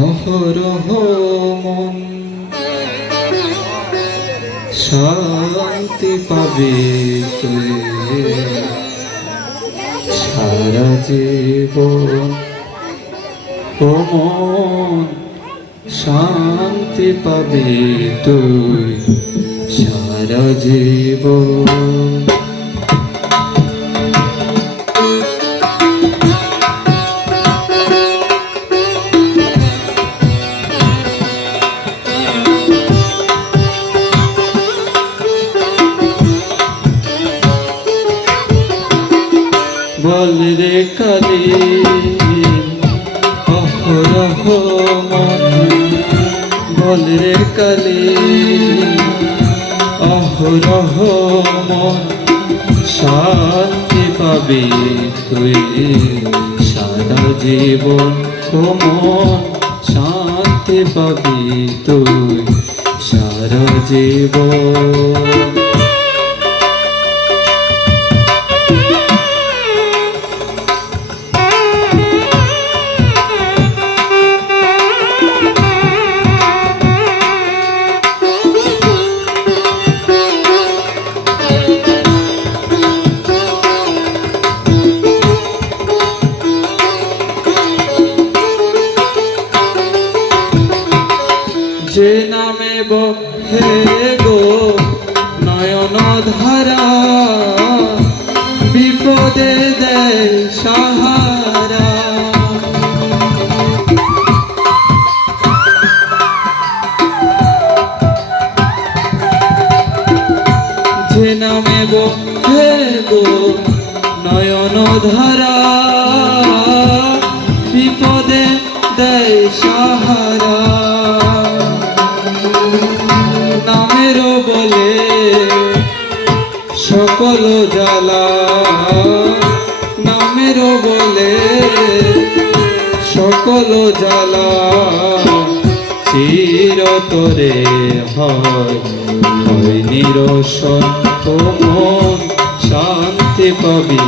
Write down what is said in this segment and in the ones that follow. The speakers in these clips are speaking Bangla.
অহরহ মন শান্তি পাবে সারা জীবন ও মন শান্তি পাবে তুই। সারা জীবন বল রে কালি অহরহ বল রে কালি অহরহ মন। শান্তি পাবি তুই। সারা জীবন ও মন শান্তি পাবি তুই। সারা জীবন যে নামে বহে গো নয়ন ধারা। বিপদে দেয় সাহারা। যে নামে বহে গো নয়ন ধারা সকল জ্বালা নামের বলে সকল জ্বালা চিরতরে হয় নিরসন মন শান্তি পাবি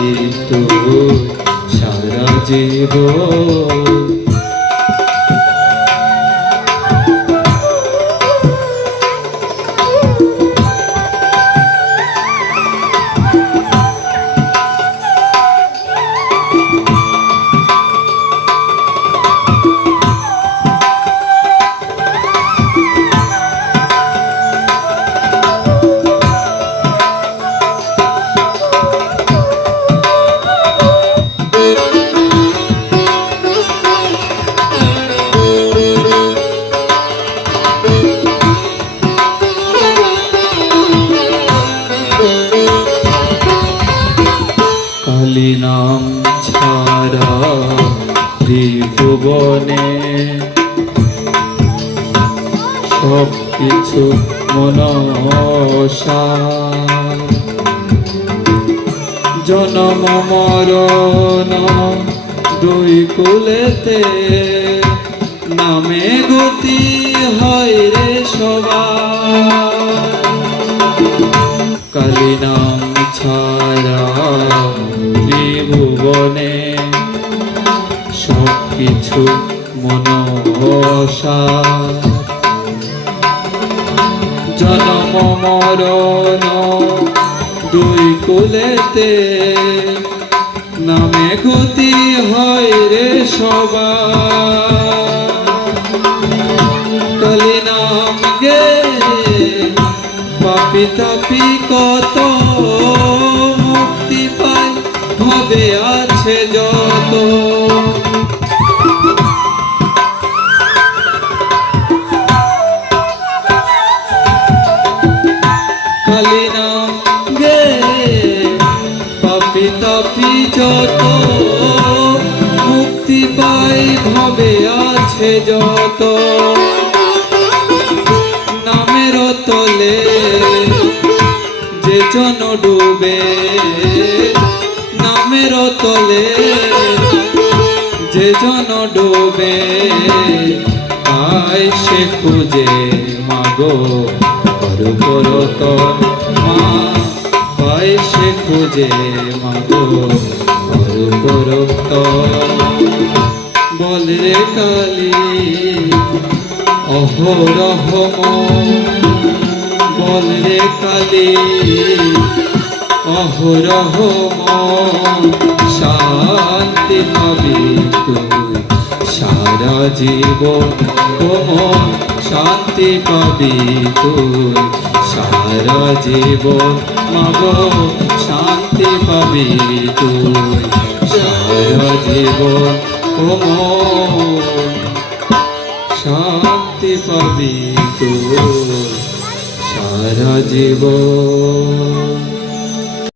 তুই সারা জীবন। নাম ছাড়া ত্রিভুবনে সব কিছু মনসা। জনম মরণ দুই কুলেতে নামে গতি হয় রে সবার। কালী নাম ত্রিভুবনে সব কিছু মনসা জনম মরণ দুই কুলেতে নামে গতি হয় রে সবার। নাম গে পাপি তাপি কত তাপি যত মুক্তি পাই, ভবে আছে যত। নামের তলে যে জন ডুবে, নামের তলে যে জন ডুবে আয় সে খুঁজে মাগো করু করতন পায় খুঁজে মাগো করু করতন বল রে কালী, অহরহ বল রে কালী, অহরহ শান্তি পাবি তুই, সারা জীবন শান্তি পাবি তুই সারা জীবন মাগো শান্তি পাবি তুই। সারা জীবন শান্তি পাবি তুই। সারা জীবন